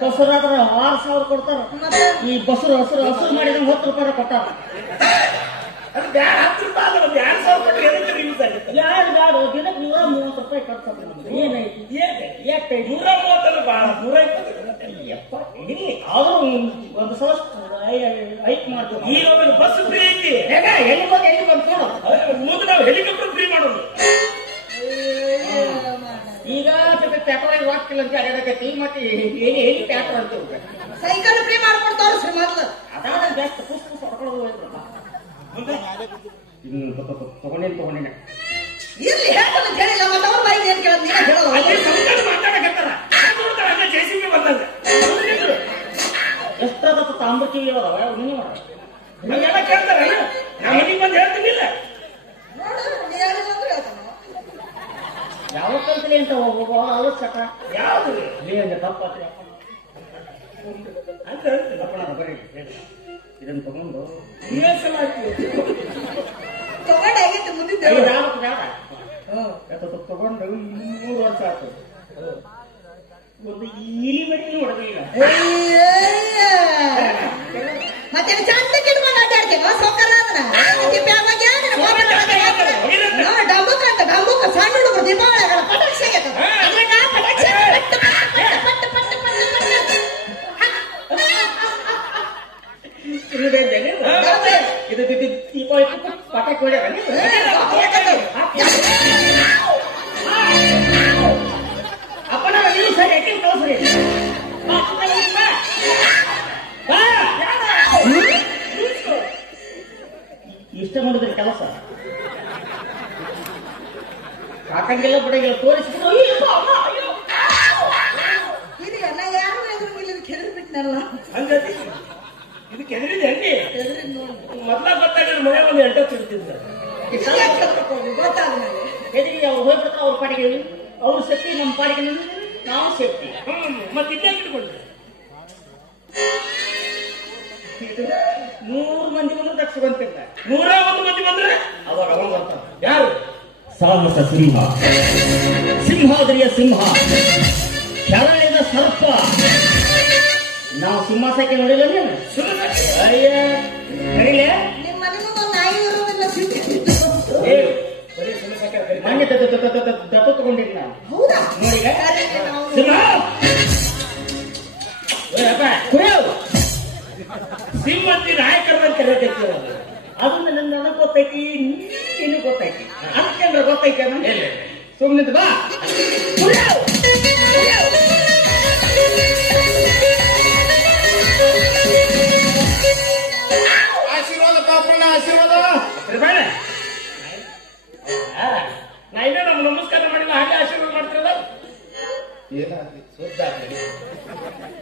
ಬಸರಾದ್ರ 6,000 ಕೊಡ್ತಾರ. ಈ ಬಸರು ಹಸರು ಹಸರು ಮಾಡಿದ್ರೆ 10 ರೂಪಾಯಿ ಕೊಟ್ಟಾರ. ಅದು 10 ರೂಪಾಯಿ ಅಲ್ಲ, 2,000 ಕೊಟ್ಟರೆ ಎದಕ್ಕೆ ರಿಲೀಸ್ ಆಗುತ್ತೆ? ಯಾರು ಗಾಡು ದಿನಕ್ಕೆ 130 ರೂಪಾಯಿ ಖರ್ಚಾಗ್ತದೆ ನಮ್ದು. ಏನೈತಿ ಯಾಕೆ 130 ಬಾಳ 120 ಆದ್ರೂ ಒಂದು ಸಲ ಹೈಕ್ ಮಾಡ್ತೀವಿ. ಈಗ ಒಂದು ಬಸ್ ಫ್ರೀ ಐತಿ. ಎಲ್ಲಿ ಬಂದು ಮುಂದೆ ನಾವು ಹೆಲಿಕಾಪ್ಟರ್ ಫ್ರೀ ಮಾಡೋದು. ಈಗ ಪೆಟ್ರೋಲ್ ಹಾಕಿಲ್ಲ ಅಂತ ಅಡ್ಯಾಡಕೈತಿ. ಮತ್ತೆ ಹೇಳಿ ಟ್ಯಾಕ್ಟರ್ ಅಂತೀವಿ. ಸೈಕಲ್ ಫ್ರೀ ಮಾಡ್ಕೊಡ್ತಾರ ಶ್ರೀಮಂತ. ಅದಾದ ಜಾಸ್ತಿ ಪುಸ್ತಕ ಹೊಡ್ಕೊಳ್ಳೋದು ತಗೊಂಡಿನ ಇಲ್ಲಿ ಹೇಳ್ತಾನೆ ಹೇಳಿಲ್ಲ, ಮತ್ತೆ ಅವ್ರ ಬಾಯಿಗೆ ಏನ್ ಕೇಳೋದು? ನೀನೇ ಹೇಳೋದು. ಅಲ್ಲಿ ಸಂಕಟ ಮಾತಾಡಕತ್ತಾರ. ಜೆಸಿಬಿ ಬಂದಂಗ ಎಷ್ಟಾದ ತಾಂಬರ್ಕಿ ಇರೋದವ ನೀನು ಮಾಡ ಎಲ್ಲ ಕೇಳ್ತಾರ. ನಮ್ಮ ಮನೆಗೆ ಬಂದು ಹೇಳ್ತೀನಿಲ್ಲ. ನೋಡು, ನೀ ಹೇಳಿಲ್ಲ ಅಂದ್ರೆ ಹೇಳ್ತಾನ. ಯಾವ ಕಲ್ಸಲಿ ಅಂತ ಅವಶ್ಯಕ ಯಾವ್ದು ತಪ್ಪಾತ್ರಿ ಅಂತ ಅಪ್ಪಣ ಬರೀ ಇದನ್ನು ತಗೊಂಡು ತಗೊಂಡಾಗಿತ್ತು ಮುಂದಿದ್ದೆ ತಗೊಂಡು 3 ವರ್ಷ ಆಯ್ತು. ಒಂದು ಇಲಿ ಮರಿನೂ ಹೊಡೆದಿಲ್ಲ. ಮತ್ತೆ ಚಂದ ಕಿಡ್ಕೊಂಡು ಅಡ್ಡಾಡ್ತೇವ ಸೌಕರ್ಯ ಡಂಬುಕ ಡಂಬುಕ ಸಣ್ಣ ಹುಡುಗರು ದೀಪಾವಳಿ ಪಟಾಕ್ಷಿ ಇದು ದೀಪಾವಳಿ ಪಟಾಕಿ ಹೊಡ್ಯಾರ. ಅಪ್ಪನ ನೀವು ಸರಿ ಯಾಕೆ ಕಳ್ಸ್ರಿ. ಇಷ್ಟ ಮಾಡಿದ್ರೆ ಕೆಲಸ ಕಾಕಂಗೆಲ್ಲ ಬಿಡಂಗಿಲ್ಲ ತೋರಿಸ್ಬಿಟ್ಟು ಹಿರಿಯಲ್ಲ ಯಾರು ಎದುರು ಕೆರೆದು ಬಿಟ್ಟನಲ್ಲ. ಹಂಗತಿ ಇದಕ್ಕೆ ಎದುರಿದೆ ಹಂಗೆ ಮೊದ್ಲ ಗೊತ್ತಾಗ ಮನೆ ಒಂದು 8 ತಿರ್ತಿದ್ದ. ಗೊತ್ತಾಗ ಎದುರಿಗೆ ಅವ್ರು ಹೋಗ್ಬಿಡ್ತಾರೆ. ಅವ್ರ ಪಾಡಿಗೆ ಅವ್ರು ಸೇಫ್ಟಿ, ನಮ್ಮ ಪಾಡಿಗೆ ನಾವು ಸೇಫ್ಟಿ. ಮತ್ತೆ ಇಲ್ಲೇ ಇಟ್ಕೊಂಡ್ರೆ 100 ಮಂದಿ ಬಂದ್ರೆ ದಕ್ಷಿಣಂತಿಲ್ಲ. 101 ಮಂದಿ ಬಂದ್ರೆ ಅವಾಗ ಅವಾಗ ಬರ್ತಾರೆ. ಯಾರು? ಸಾಹಸ ಸಿಂಹ, ಸಿಂಹಾದ್ರಿಯ ಸಿಂಹ, ಕೆರಳಿದ ಸರ್ಪ. ನಾವು ಸಿಂಹಾಸಕ್ಕೆ ನೋಡಿಲ್ಲ ನೀನು. ಅಯ್ಯ ಕರೀಲೆ ನಿಮ್ಮ ಮನೆ ಮುಂದೆ ನಾಯಿ ಇರೋದಿಲ್ಲ. ಮನೆ ದತ್ತು ತಗೊಂಡಿಲ್ಲ ನಾನು. ಹೌದಾ? ನೋಡಿ ಸಿಂಹ ಸಿಂಹಂತಿ ನಾಯಕರನ್ನ ಕರೆದಿರ್ತೀರ. ಅದು ನನಗೆ ಗೊತ್ತೈತಿ, ನೀನು ಗೊತ್ತೈತಿ. ಅದಕ್ಕೆ ಗೊತ್ತೈತಿ ಅಂದ್ರೆ ಸುಮ್ಮನೆ ಬಾ. ಆಶೀರ್ವಾದ ಪಾಪಣ್ಣ, ಆಶೀರ್ವಾದ. ನಾ ಇನ್ನೇ ನಮ್ಗೆ ನಮಸ್ಕಾರ ಮಾಡಿಲ್ಲ, ಹಾಗೆ ಆಶೀರ್ವಾದ ಮಾಡ್ತಿರಲ್ಲ.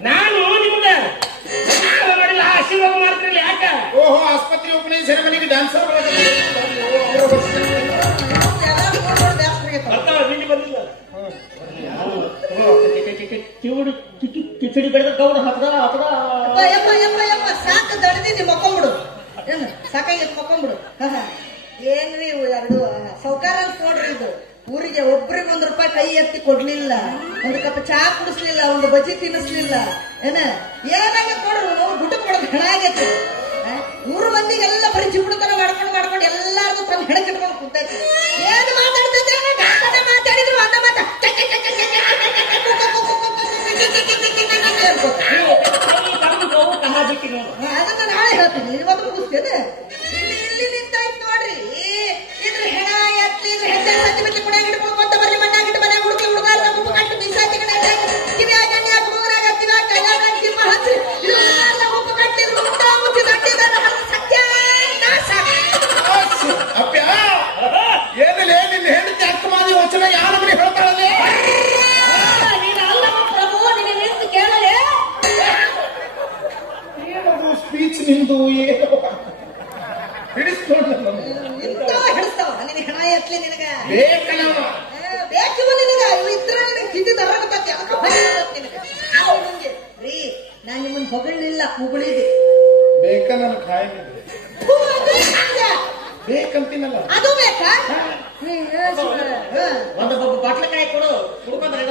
ನಾನು ನಿಮ್ಗೆ ನಮಸ್ಕಾರ ಮಾಡಿಲ್ಲ, ಆಶೀರ್ವಾದ ಮಾಡ್ತಿರಲ್ಲ. ಯಾಕ? ಓಹೋ, ಆಸ್ಪತ್ರೆ ಓಪನಿಂಗ್ ಸೆರೆಮನಿಗೆ ಡ್ಯಾನ್ಸರ್ ಬರ್ತಾವ, ನಿನ್ನೆ ಬಂದಿಲ್ಲ. ಕಿಚಡಿ ಬೆಳೆದ ಗೌಡ ಹತ್ರ ಸಾಕು ದಡ್ದಿದ್ದಿ ಮಕ್ಕೊಂಬಿಡು. ಏನು ಸಾಕಾಗಿತ್ತು ಮಕ್ಕೊಂಬಿಡು. ಏನ್ರಿ ಇವು ಎರಡು ಸೌಕಾರ ನೋಡ್ರಿ. ಇದು ಊರಿಗೆ ಒಬ್ರಿಗೆ ₹1 ಕೈ ಎತ್ತಿ ಕೊಡ್ಲಿಲ್ಲ, ಒಂದು ಕಪ್ ಚಾ ಕುಡಿಸ್ಲಿಲ್ಲ, ಒಂದು ಬಜ್ಜಿ ತಿನ್ನಿಸ್ಲಿಲ್ಲ. ಏನಾಗೈತೆ ನೋಡ್ರಿ, ನಾವು ಗುಟಕ್ ಕೊಡೋದು ಹೆಣ ಆಗೈತಿ. 100 ಮಂದಿಗೆಲ್ಲ ಬರೀ ಜಿಬುಡತನ ಮಾಡ್ಕೊಂಡು ಎಲ್ಲಾರ್ದು ತಮ್ಮ ಹೆಣಕ್ಕೆ ಇಟ್ಕೊಂಡು ಕುಂತೈತಿ. ಏನು ಮಾತಾಡ್ತೈತೆ? ಮಾತಾಡಿದ್ರು ಅನ್ನ ಮಾತ ಅದನ್ನ ನಾಳೆ ಹೇಳ್ತೀನಿ. ಇವತ್ತು ಮುಗಿಸ್ತೇನೆ. ಇಲ್ಲಿ ನಿಂತಾಯ್ತು ನೋಡ್ರಿ. ಇದ್ರ ಹೆಣ ಎತ್ಲಿ, ಇದ್ರ ಹೆಜ್ಜೆ ಸಂಜೆ ಬಿಟ್ಟು ಕೂಡ ಹಿಡ್ಕೊಂತ ಬರ್ಲಿ, ಮಣ್ಣಾಗಿಟ್ಟು ಮನೆ ಹುಡುಕಿ ಹುಡುಗಾರ ಉಪ್ಪು ಕಟ್ಟು ಬಿಸಾತಿ ಕಿವಿಯಾಗ ಎಣ್ಣೆ ಮೂರಾಗ ಹತ್ತಿರ ಕೈಯಾಗ ಕಿಮ್ಮ ಹಚ್ಚಿ ಉಪ್ಪು ಕಟ್ಟಿದ್ರು ಊಟ ಮುಚ್ಚಿ ಕಟ್ಟಿದ ಸತ್ಯಾನಾಶ. ಅಪ್ಪ ಏನಿಲ್ಲ ನಿನ್ನ ಹೆಂಡತಿ ಅಕ್ಕ ಮಾದಿ ವಚನ ಯಾವ ಮನೆ ಹೇಳ್ತಾಳಲ್ಲಿ? ನೀನು ಅಲ್ಲಮ್ಮ ಪ್ರಭು, ನಿನ್ನ ನಿಂತು ಕೇಳಲೇ. ಏನದು ಸ್ಪೀಚ್ ನಿಂದು? ಏನು ಹಿಡಿಸ್ಕೊಂಡು ಹಿಡಿಸ್ತಾವ ನಿನಗೆ ಹೆಣ ಎತ್ಲಿ. ನಿನಗ ಬೇಕಲ್ಲ ಬೇಕಿವ ನಿನಗ ಇದ್ರೆ ನಿನಗೆ ತಿಂಡಿ ತರಗತ್ತೆ. ನಿನಗೆ ರೀ, ನಾನು ನಿಮ್ಮನ್ನ ಹೊಗಳಿಲ್ಲ, ಮುಗಳಿದೆ. ಬೇಕ ನನ್ನ ಖಾಯಿದೆ ಬೇಕಂತೀನಲ್ಲ. ಅದು ಬೇಕಾ? ಒಂದು ಬಾಟ್ಲಕಾಯಿ ಕೊಡು, ಕುಡ್ಕೊಂಡ್ರೆ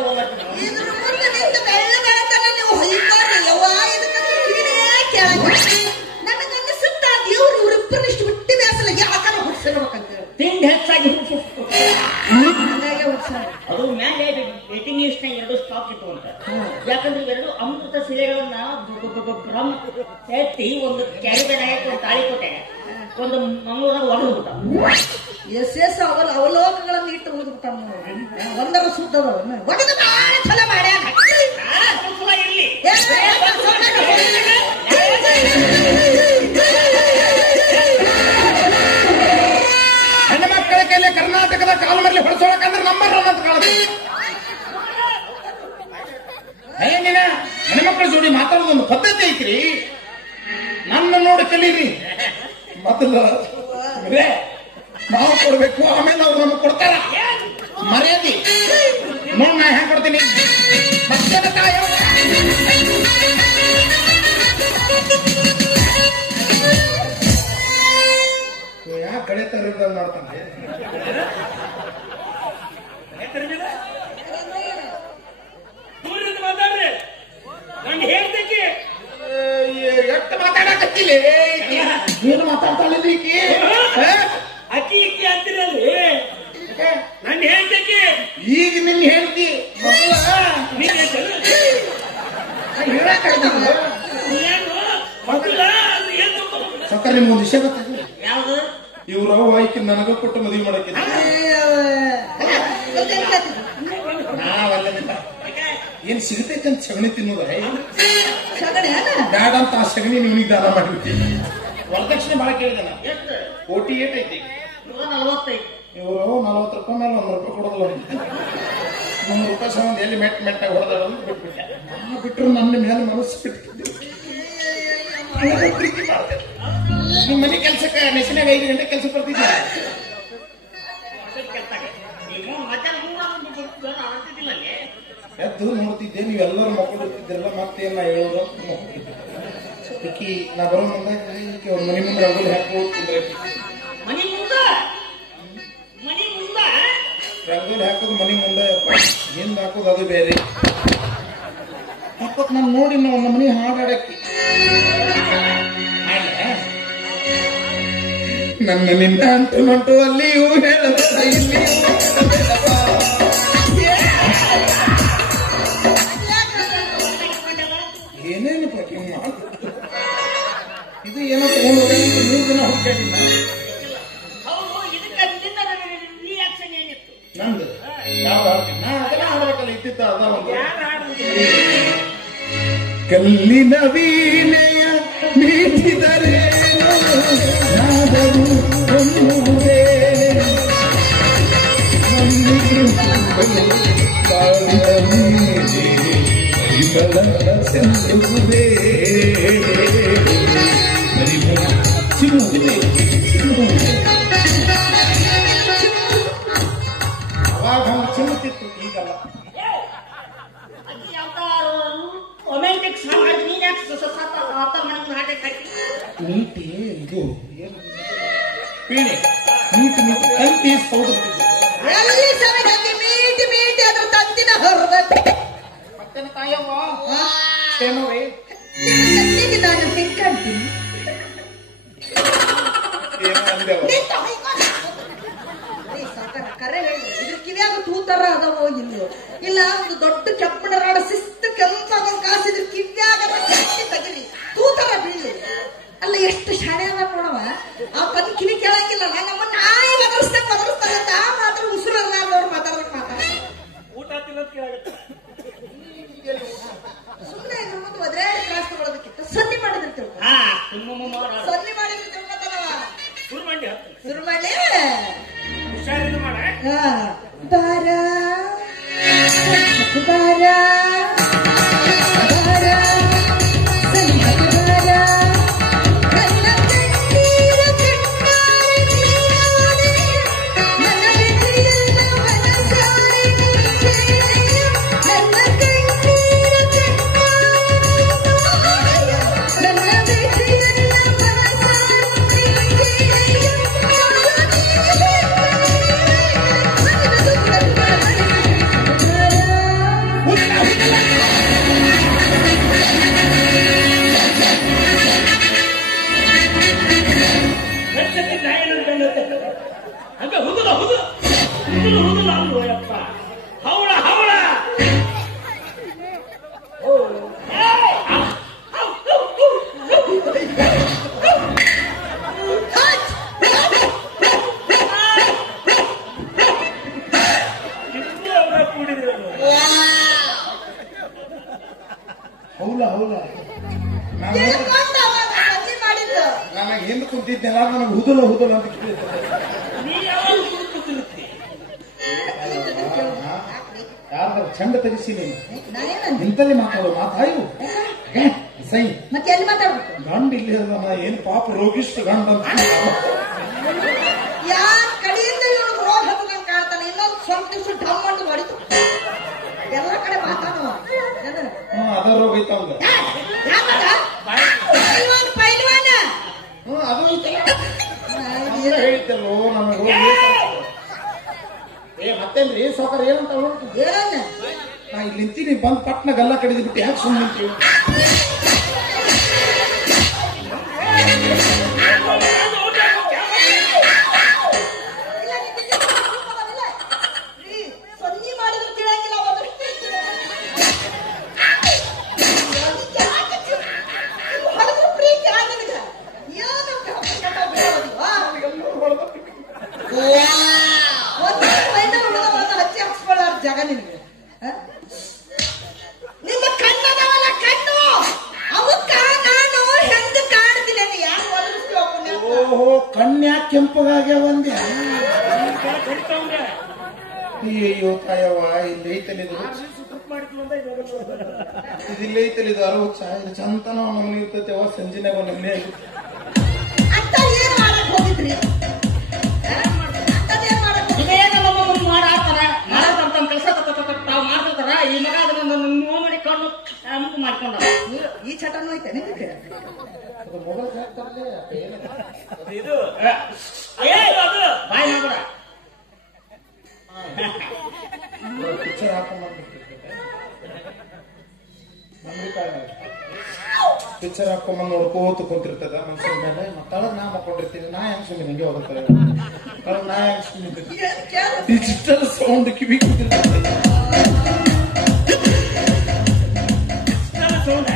ಇದ್ರ ಮುಂದೆ ನಿಂತು ಬೆಳ್ಳಗಾಗತ್ತಾನೆ ನೀವು ಹೊಯ್ತಾರೆ. ಹಾಕಿತ್ತು ಅಂತ. ಯಾಕಂದ್ರೆ ಎರಡು ಅಮೃತ ಶಿಲೆಗಳನ್ನ ಬ್ರಹ್ಮ ಎತ್ತಿ ಒಂದು ಕ್ಯಾರಿಬೇಡ ಹಾಕಿ ಒಂದು ತಾಳಿ ಕೊಟ್ಟೆ ಒಂದು ಮಂಗಳೂರಾಗ ಹೊಡೆದ್ಬಿಟ್ಟ. ಎಸ್ ಅವಲೋಕಗಳನ್ನು ಇಟ್ಟು ಓದ್ಬಿಟ್ಟ ಒಂದರ ಸುದ್ದದ ಒಡೆದು ಚಲ ಮಾಡ್ಯಾನ ಇರ್ಲಿ ಹೆಣ್ಮಕ್ಕಳ ಕೈಲಿ ಕರ್ನಾಟಕದ ಕಾಲ ಮರಲಿ ಹೊಡೆಸೋಳಕಂದ್ರೆ ನಂಬರ್ ಅಂತ ಕಾಲದ ಏನಿನ ಹೆಣ್ಮಕ್ಳ ಜೋಡಿ ಮಾತಾಡೋದೊಂದು ಪದ್ಧತಿ ಐತ್ರಿ. ನನ್ನ ನೋಡಿ ಕಲೀರಿ. ಮೊದಲ ನಾವು ಕೊಡ್ಬೇಕು, ಆಮೇಲೆ ಅವ್ರು ನಮಗ್ ಕೊಡ್ತಾರ. ಮರ್ಯಾದಿ ನೋಡ್ ನಾ ಹೆಂಗ್ ಕೊಡ್ತೀನಿ. ಮತ್ತೆ ಯಾಕೆ ಕಡೆ ತರದಾಗ ಮಾಡ್ತಾನೆ. ಮಾತಾಡ್ರಿ ನಾನು ಹೇಳ್ತೇನೆ. ಎಷ್ಟು ಮಾತಾಡಕತ್ತಿಲ್ಲ ಏನು ಮಾತಾಡ್ತಾಳಿದ್ರಿ ಈಕಿ ಅಕ್ಕಿ ಇಕ್ಕಿ ಅಂತಿರಲ್ಲಿ ನಾನು ಹೇಳ್ತೇನೆ. ಈಗ ನಿನ್ ಹೇಳ್ತಿ ಸಕ್ಕರೆ ನಿಮ್ಗೊಂದು ವಿಷಯ ಗೊತ್ತಾಗ ಯಾವ್ದು ಇವ್ರ ಆಯ್ಕೆ ನನಗ ಕೊಟ್ಟು ಮದುವೆ ಮಾಡಕ್ಕೆ ನಾವಲ್ಲ ಏನ್ ಸಿಗತೈತಂತ ಸಗಣಿ ತಿನ್ನೋದ ಬ್ಯಾಡ ಅಂತ ಆ ಸಗಣಿ ನೀವನಿಗೆ ದಾನ ಮಾಡಿಬಿಡ್ತೀವಿ. ವರದಕ್ಷಿಣೆ ಬಹಳ ಕೇಳಿದಾನ. ಕೋಟಿ ಏಟೈತಿ 145 ಇವರು 40 ರೂಪಾಯಿ ಮೇಲೆ 1 ರೂಪಾಯಿ ಕೊಡೋದಿಲ್ಲ. 100 ರೂಪಾಯಿ ಸಂಬಂಧ ಎಲ್ಲಿ ಮೆಟ್ಟಾಗ ಹೊಡೆದ ಬಿಟ್ಬಿಟ್ಟೆ. ನಾ ಬಿಟ್ಟರು ನನ್ನ ಮೇಲೆ ಮನಸ್ಸು ಬಿಟ್ಟಿದ್ದೆ. ಪ್ರೀತಿ ಮಾಡ್ತೇನೆ. ನಿಮ್ ಮನೆ ಕೆಲ್ಸಕ್ಕೆ ನೆಸಿನಾಗ 5 ಗಂಟೆ ಕೆಲಸ ಬರ್ತಿದ್ದೆ. ಎದ್ದು ನೋಡ್ತಿದ್ದೆ ನೀವೆಲ್ಲರೂ ಮಕ್ಕಳಿರ್ತಿದ್ದಿರಲ್ಲ. ಮತ್ತೇನ ಹೇಳೋದು ಈಕಿ ನಾ ಬರೋ ಮುಂದಾಗ ಈಕಿ ಅವ್ರ ಮನೆ ಮುಂದೆ ರಂಗೋಲಿ ಹಾಕೋದ್ರೆ ಮನಿ ಮುಂದ ರಂಗೋಲಿ ಹಾಕೋದು ಮನೆ ಮುಂದೆ ಹಿಂದ್ ಹಾಕೋದು ಅದು ಬೇರೆ. ಹಾಕೋತ್ ನಾನು ನೋಡಿ ನಾವು ನಮ್ಮ ಮನೆ ಹಾಡಾಡಕ್ಕೆ ನನ್ನ ನಿನ್ನ ಅಂಟು ನಂಟು ಅಲ್ಲಿಯೂ ಹೇಳಬೇಡ ಇಲ್ಲಿಯೂ ಹೇಳಬೇಡಪ್ಪ. ಏನೇನು ಪ್ರತಿ ಮಾತು ಇದು ಏನೋ ತಗೊಂಡು 3 ದಿನ ಹುಡುಕಾಡಿಲ್ಲ. ನಂದು ಯಾವ ಹಾಡ್ತೀನಿ ನಾ ಅದೆಲ್ಲ ಹಾಡ್ಬೇಕಲ್ಲ. ಇದ್ದಿದ್ದ ಅದ ಒಂದು ಕಲ್ಲಿನ ವೀಣೆಯ ಮೀಟಿದರೇನು ನಾದರೂ ಒಂದೇ ಸಿಗುವುದೇ ಅವಾಗ ಹಂಗೆ ಚಿಮ್ಮುತ್ತಿತ್ತು. ಈಗಲ್ಲ ರೊಮ್ಯಾಂಟಿಕ್ ಸಾಂಗ್ ನೀನ್ ಯಾಕೆ ನೀಟಿ ಇದು ಪೀಣಿ ನೀಟಿ ನೀಟಿ ತಂತಿ ಸೌದು ಎಲ್ಲಿ ಸರಿಯಾಗಿ ಮೀಟಿ ಮೀಟಿ ಅದ್ರ ತಂತಿನ ಹೊರಗತ್ತೆ ಮತ್ತೆ ತಾಯವ್ವ ಏನೋವೆ ತಂತಿಗೆ ನಾನು ತಿನ್ಕಂತೀನಿ ಏನು ಅಂದೆವ ಕರೆ ಹೇಳಿ ಇದ್ರ ಕಿವಿಯಾಗ ತೂತರ ಅದಾವೋ ಇಲ್ಲೋ ಇಲ್ಲ ಒಂದು ದೊಡ್ಡ ಕೆಪ್ಪಣ ರಾಡ ಶಿಸ್ತು ಕೆಂಪಾಗ ಕಾಸಿದ್ರ ಕಿವ್ಯಾಗ ತೆಗಿರಿ ತೂತರ ಬೀಳಿ ಅಲ್ಲ ಎಷ್ಟು ಶಾಣೆ ಅದ ನೋಡವ ಆ ತನ್ನ ಕಿವಿ ಕೇಳಂಗಿಲ್ಲ ನಮ್ಮ ನಾಯಿ ಬದಲಿಸ್ತಾನೆ ತಾ ಮಾತ್ರ ಉಸಿರಲ್ಲ ಅವ್ರು ಮಾತಾಡ್ಬೇಕು ಊಟ ತಿನ್ನೋದ್ ಕೇಳಾಗತ್ತ. ಸುಮ್ಮನೆ ನಮ್ಮದು ಒದ್ರಾಡಿ ಕ್ಲಾಸ್ ತಗೊಳೋದಕ್ಕಿಂತ ಸನ್ನಿ ಮಾಡಿದ್ರೆ ತಿಳ್ಕೊ ಸನ್ನಿ ಮಾಡಿದ್ರೆ ತಿಳ್ಕೊತಾನವ ಶುರು ಮಾಡಿ ಶುರು ಮಾಡ್ಲಿ ಹುಷಾರಿನ ಮಾಡ ಬಾರ ಬಾರ ಹೌಲ ಮಾಡಿದ್ದು ನನಗೆ ಹಿಂದೆ ಕುಂತಿದ್ದೆಲ್ಲ ನನಗೆ ಹುದುಲ ಅಂತ ಕೇಳಿದ್ದೆ. ನೀ ಯಾವಾಗ ಕೂತಿರುತ್ತಿ ಯಾರ್ದಾರ ಚಂಡ ತೆಗಿಸಿ ನೀನು ನಾನೇನಂತ ಇಂತಲೇ ಮಾತಾಡೋ ಮಾತಾಯು ಸೈ ಮತ್ತೆ ಎಲ್ಲಿ ಮಾತಾಡ್ಬೇಕು? ಗಂಡ ಇಲ್ಲಿ ಇರೋದನ್ನ ಏನು ಪಾಪ ರೋಗಿಷ್ಟ ಗಂಡ ಅಂತ ಯಾರ ಕಡೆಯಿಂದ ಇವನು ರೋಗ ಹತ್ತದಂಗೆ ಕಾಣ್ತಾನೆ. ಇನ್ನೊಂದು ಸ್ವಲ್ಪ ದಿವಸ ಢಮ್ ಮಾಡಿ ಹೊಡಿತು ಎಲ್ಲ ಕಡೆ ಮಾತಾಡುವ ಅದ ರೋಗ ಐತ ಅವಂಗ. ಪೈಲ್ವಾನ ಅದು ಹೇಳಿದ್ದಲ್ಲೋ ನನಗೆ ರೋಗ ಮತ್ತೇನ್ರಿ ಸೌಕರ್ ಏನಂತ ಏನನ್ನ ನಾ ಇಲ್ಲಿ ನಿಂತೀನಿ ಬಂದ್ ಪಟ್ನ ಗಲ್ಲ ಕಡಿದು ಬಿಟ್ಟು ಯಾಕೆ ಸುಮ್ಮನೆ ನಿಂತೀವಿ? ಸೊನ್ನಿ ಮಾಡಿದ್ರು ಕೇಳಂಗಿಲ್ಲ ಹೊಡೆದ್ರು ಪ್ರೀತಿ ಆಗಿದ ಹಚ್ಚಿ ಹಾಕ್ಸ್ಕೊಳ್ಳಾರ ಜಾಗ ನಿನಗೆ. ನಿಮ್ಮ ಕಣ್ಣದವಲ್ಲ ಕಣ್ಣು ಅವಕ್ಕ ನಾನು ಹೆಂಗ ಕಾಣ್ತೀನಿ ಅಂತ ಯಾರು ಒದಗಿಸ್ತೀವಿ? ಓಹೋ ಕನ್ಯಾ ಕೆಂಪಗಾಗ್ಯ ಒಂದೇ. ಅಯ್ಯೋ ತಾಯವ್ವ ಇಲ್ಲಿ ಐತಲಿದು ಇದಿಲ್ಲ ಐತಲಿದು ಅರವತ್ತು ಸಾವಿರ ಚಂತನ ನಮ್ಗೆ ಇರ್ತೈತೆ ಅವ ಸಂಜೆನಾಗ ನಮ್ನೆ ಅಂತ ಏನ್ ಮಾಡಕ್ ಹೋಗಿದ್ರಿ? ಅಂತದೇನ್ ಮಾಡಕ್ ಹೋಗಿದ್ರಿ? ಮಾಡಾಡ್ತಾರ ಕೆಲಸ ತಾವು ಮಾಡ್ತಿರ್ತಾರ. ಈ ಮಗ ಅದನ್ನ ನೋವು ಮಾಡಿ ಕಣ್ಣು ಮುಕ್ಕು ಮಾಡ್ಕೊಂಡ ಈ ಚಟನೂ ಐತೆ ನಿಮಗೆ? ಮೊಬೈಲ್ ಹಾಕ್ತಾರಲ್ಲ ಇದು ಅದು ಬಾಯ್ ಮಾಡ್ಬೇಡ. ಪಿಕ್ಚರ್ ಹಾಕೊಂಡ್ ಪಿಕ್ಚರ್ ಹಾಕೊಂಬಂದ್ ನೋಡ್ಕೋತ ಕುಂತಿರ್ತದ ಮನ್ಸಿನ ಮೇಲೆ ಮತ್ತಳಗ್ ನಾ ಮಕ್ಕೊಂಡಿರ್ತೀನಿ. ನಾ ಹೆಂಗ್ ಸುಮ್ಮನೆ ಹಿಂಗೆ ಹೋಗ್ತಾರೆ ನಾ ಹೆಂಗ್ ಸುಮ್ಮನೆ ಡಿಜಿಟಲ್ ಸೌಂಡ್ ಕಿವಿ ಕುಂತಿರ್ತದೆ. ಸೌಂಡ್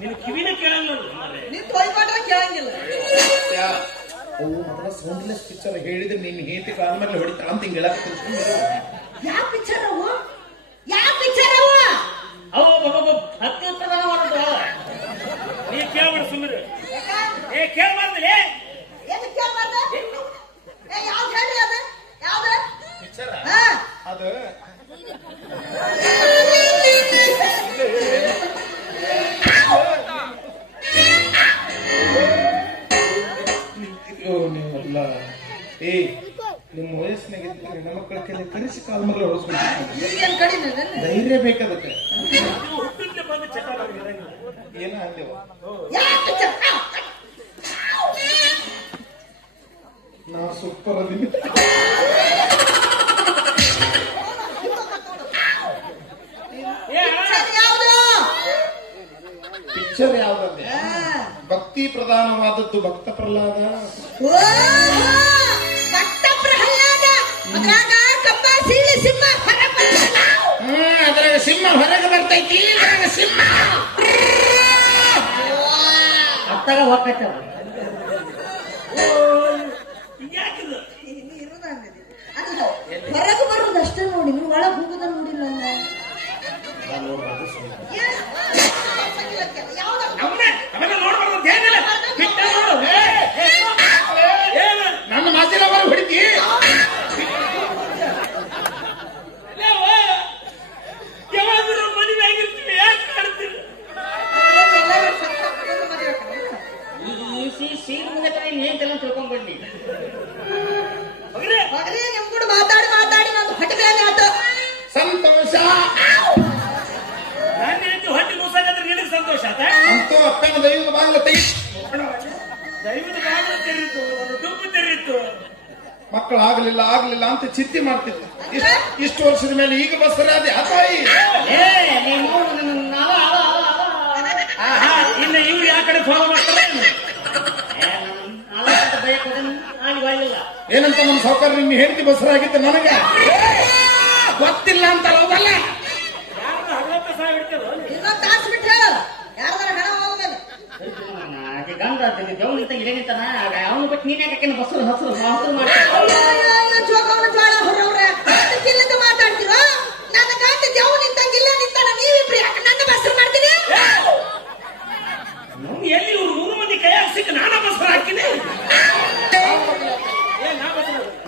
ನಿನ್ ಕಿವಿನ ಕೇಳಲ್ಲ ನೀನ್ ತೊಯ್ಕೊಂಡ್ರೆ ಕೇಳಂಗಿಲ್ಲ. ಅವು ಮೊದಲ ಸೌಂಡ್ಲೆಸ್ ಪಿಕ್ಚರ್ ಹೇಳಿದ್ರೆ ನಿನ್ ಹೇತಿ ಕಾಲ ಮೇಲೆ ಹೊಡಿತಾ ಅಂತ ಹಿಂಗೆ ಹೇಳಕ್ ಯಾವ ಪಿಕ್ಚರ್ ಅವು? ಯಾವ ಪಿಕ್ಚರ್ ಅವು? ಅವು ಹತ್ತಿರ ನೀ ಕೇಳ್ಬೇಡ ಸುಮ್ಮನೆ. ಕೇಳ್ಬಾರ್ದಲ್ಲಿ ಏನು ಕೇಳ್ಬಾರ್ದ? ಯಾವ್ದು ಹೇಳ್ರಿ ಅದು? ಯಾವ್ದು ಪಿಕ್ಚರ್ ಹಾ ಅದು ನೀವಲ್ಲ ಏ ನಿಮ್ಮ ವಯಸ್ಸಿನಾಗ ನನ್ನ ಮಕ್ಕಳ ಕೈಲಿ ಕರೆಸಿ ಕಾಲ ಮಗಳ ಹೊಡಿಸ್ಬೇಕು. ಈಗೇನ್ ಕಡಿಮೆ ಧೈರ್ಯ ಬೇಕದಕ್ಕೆ. ಹುಟ್ಟಿದ್ದೆ ಬಂದು ಚಟ ಏನ ಅಂದೇವ ಯಾವ ಪಿಕ್ಚರ್? ನಾ ಸೂಪರ್ ಅದೀನಿ. ಯಾವ್ದು? ಪಿಕ್ಚರ್ ಯಾವ್ದಂದೆ? ಭಕ್ತಿ ಪ್ರಧಾನವಾದದ್ದು ಭಕ್ತ ಪ್ರಹ್ಲಾದ. ಭಕ್ತ ಪ್ರಹ್ಲಾದ. ಅದ್ರಾಗ ಕಪ್ಪ ಸಿಳ್ಳಿ ಸಿಂಹ ಹೊರ ಬಂದಲ್ಲ. ಅದ್ರಾಗ ಸಿಂಹ ಹೊರಗೆ ಬರ್ತೈತಿ. ಇದ್ರಾಗ ಸಿಂಹ ಅತ್ತಾಗ ಹೋಗ್ತೈತೆ. ಯಾಕಿಲ್ಲ ಅಲ್ಲ ಹೊರಗೆ ಬರೋದಷ್ಟೇ ನೋಡಿ, ನೀವು ಒಳಗೆ ಹೋಗೋದ ನೋಡಿಲ್ಲ. ಅವೆಲ್ಲ ನೋಡ್ಬಾರ್ದು ಏನಿಲ್ಲ ಬಿಟ್ಟ ನೋಡು. ನನ್ನ ಮಾತಿನ ಹೊರಗೆ ಹೊಡಿತಿ. ಯಾವಾದ್ರೂ ಮದುವೆ ಆಗಿರ್ತೀವಿ ಯಾಕೆ ಕಾಡ್ತೀವಿ? ಈ ಸೀನ್ ಮುಂದೆ ಏನ್ ತಲೆ ತಿಳ್ಕೊಂಡ್ಬನ್ನಿ. ಮಗನೇ ನಿಮ್ ಕೂಡ ಮಾತಾಡಿ ಮಾತಾಡಿ ನಾನು ಹೊಟ್ಟೆ ಮೇಲೆ ಆತು. ಸಂತೋಷ ನಾನು ಹೇಳ್ತೀವಿ ಹೊಟ್ಟೆ ಮುಸಾಗಾದ್ರೆ ನಿನಗೆ ಸಂತೋಷ ಆತ. ಅಂತೂ ಅಪ್ಪನ ದೈವದ ಬಾಗಿಲು ತೆಗಿ. ದೈವದ ಬಾಗಿಲು ತೆರೀತು, ದುಬ್ಬು ತೆರೀತು. ಮಕ್ಕಳು ಆಗ್ಲಿಲ್ಲ ಅಂತ ಚಿಂತೆ ಮಾಡ್ತಿದ್ದೆ. ಇಷ್ಟು ವರ್ಷದ ಮೇಲೆ ಈಗ ಬಸರಾದೆ ಆ ತಾಯಿ. ಇನ್ನು ಇವ್ರು ಯಾವ ಕಡೆ ಫಾಲೋ ಮಾಡ್ತಾರೆ? ಏನಂತ ನಮ್ಮ ಸೌಕರ್ಯ ನಿಮ್ಮ ಹೆಂಡತಿ ಬಸರಾಗಿತ್ತು ನನಗೆ ಗೊತ್ತಿಲ್ಲ ಅಂತ ಹೌದಲ್ಲ. ಯಾರು ಹಗಲತ್ತ ಸಹ ಹಿಡ್ತೇವೆ. ಇನ್ನೊಂದು ತಾಸು ಬಿಟ್ಟು ಹೇಳ ಯಾರ್ದಾರ ಹಣ ಹೋಗ್ಮೇಲೆ ಗಂಧ ಜವನ ಇಲ್ಲೇ ನಿಂತಾನ. ಅವನು ಬಿಟ್ಟು ನೀನ್ ಯಾಕೆ ಬಸ್ರು ಹಸರು ಮಾಡ್ತಾರೆ. ಜೋಗವನ ಜ್ವಾಳ ಹೊರವ್ರೆ ಕಿಲ್ಲದ ಮಾತಾಡ್ತೀರೋ? ನನ್ನ ಗಂಡ ದೇವ್ ನಿಂತಂಗಿಲ್ಲ ನಿಂತಾನ. ನೀವಿಬ್ರು ಯಾಕೆ ನನ್ನ ಬಸ್ರು ಮಾಡ್ತೀನಿ?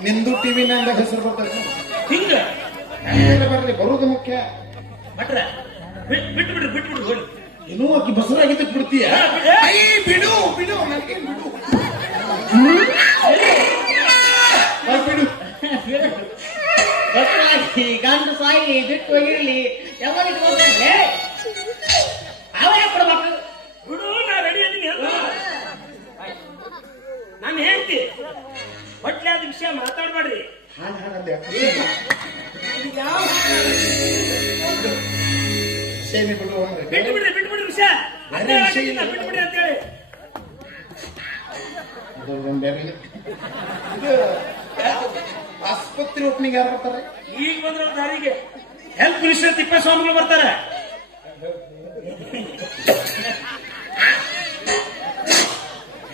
ನಿಂದು ಟಿವಿ ನಂದ ಹೆಸರು ಬರ್ತದೆ ಹಿಂಗ ಬರ್ಲಿ ಬರುದು ಮುಖ್ಯ. ಭಟ್ರ ಬಿಟ್ಬಿಡ್ರಿ ಹೋಗಿ. ಇನ್ನೂ ಆಕಿ ಬಸರಾಗಿದ್ದಕ್ ಬಿಡ್ತೀಯ? ಹಾ, ಬಿಡು. ಐ, ಬಿಡು ಬಿಡು ನನಗೆ ಬಿಡು ಬಿಡು. ಬಸರಾಗಿ ಗಂಡು ಸಾಯಿ ಬಿಟ್ಟು ಹೋಗಿರ್ಲಿ ಯಾವಾಗ ಅವರೇ ಕೊಡ್ಬೇಕು. ಬಿಡು, ನಾ ರೆಡಿ ಅದೀನಿ ಅಂತ. ನಾನು ಹೇಳ್ತಿ ಬಟ್ಲೆ ಆದ ವಿಷಯ ಮಾತಾಡ್ಬೇಡ್ರಿ. ಸೇನೆ ಬಿಡು ಅಂದ್ರೆ ಬಿಟ್ಬಿಡ್ರಿ ವಿಷಯ. ಅದೇ ಆಗಿದ್ದಿಲ್ಲ, ಬಿಟ್ಬಿಡ್ರಿ ಅಂತ ಹೇಳಿ. ಆಸ್ಪತ್ರೆ ಓಪನಿಂಗ್ ಯಾರು ಬರ್ತಾರೆ? ಈಗ ಬಂದ್ರ ದಾರಿಗೆ ಹೆಲ್ತ್ ಮಿನಿಸ್ಟರ್ ತಿಪ್ಪೇಸ್ವಾಮಿಗಳು ಬರ್ತಾರೆ.